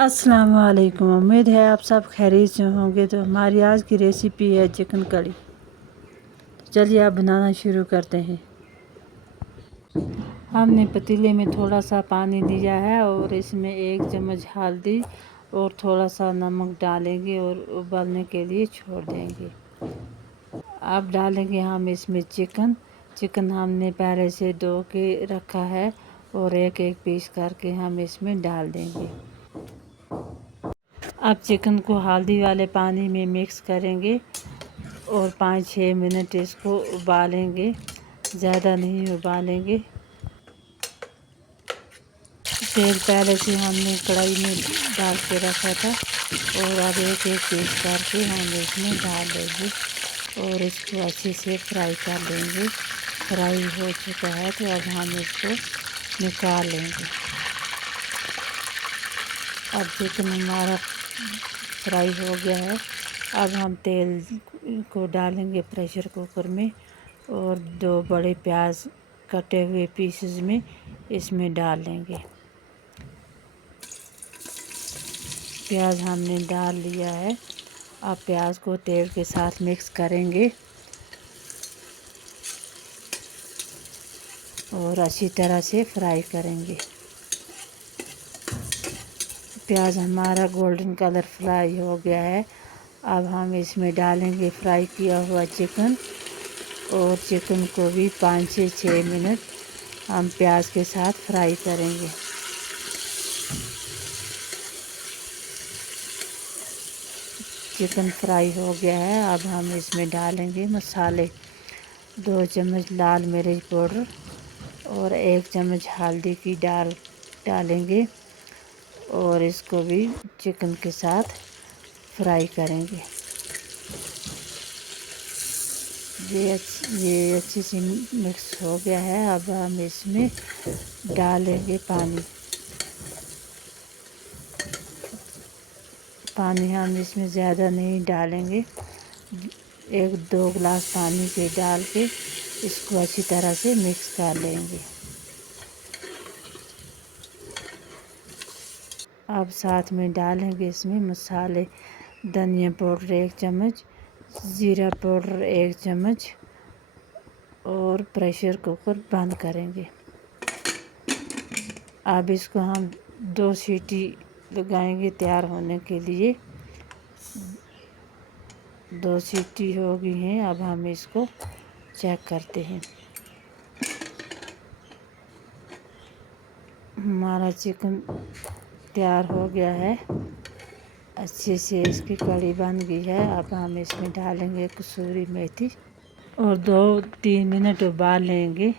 अस्सलाम वालेकुम। उम्मीद है आप सब खैरियत से होंगे। तो हमारी आज की रेसिपी है चिकन कड़ी। चलिए आप बनाना शुरू करते हैं। हमने पतीले में थोड़ा सा पानी लिया है और इसमें 1 चम्मच हल्दी और थोड़ा सा नमक डालेंगे और उबलने के लिए छोड़ देंगे। अब डालेंगे हम इसमें चिकन हमने पहले से धो के रखा है और एक एक पीस करके हम इसमें डाल देंगे। अब चिकन को हल्दी वाले पानी में मिक्स करेंगे और 5-6 मिनट इसको उबालेंगे, ज़्यादा नहीं उबालेंगे। तेल पहले से हमने कढ़ाई में डाल के रखा था और अब एक एक पीस करके हम इसमें डाल देंगे और इसको अच्छे से फ्राई कर लेंगे। फ्राई हो चुका है तो अब हम इसको निकाल लेंगे। अब चिकन हमारा फ्राई हो गया है। अब हम तेल को डालेंगे प्रेशर कुकर में और 2 बड़े प्याज कटे हुए पीसेस में इसमें डाल लेंगे। प्याज हमने डाल लिया है। अब प्याज को तेल के साथ मिक्स करेंगे और अच्छी तरह से फ्राई करेंगे। प्याज हमारा गोल्डन कलर फ्राई हो गया है। अब हम इसमें डालेंगे फ्राई किया हुआ चिकन और चिकन को भी 5 से 6 मिनट हम प्याज के साथ फ्राई करेंगे। चिकन फ्राई हो गया है। अब हम इसमें डालेंगे मसाले। 2 चम्मच लाल मिर्च पाउडर और 1 चम्मच हल्दी की डालेंगे और इसको भी चिकन के साथ फ्राई करेंगे। ये अच्छे से मिक्स हो गया है। अब हम इसमें डालेंगे पानी। हम इसमें ज़्यादा नहीं डालेंगे। 1-2 गिलास पानी के डाल के इसको अच्छी तरह से मिक्स कर लेंगे। अब साथ में डालेंगे इसमें मसाले। धनिया पाउडर 1 चम्मच, जीरा पाउडर 1 चम्मच और प्रेशर कुकर बंद करेंगे। अब इसको हम 2 सीटी लगाएंगे तैयार होने के लिए। 2 सीटी हो गई हैं। अब हम इसको चेक करते हैं। हमारा चिकन तैयार हो गया है। अच्छे से इसकी कड़ी बन गई है। अब हम इसमें डालेंगे कसूरी मेथी और 2-3 मिनट उबाल लेंगे।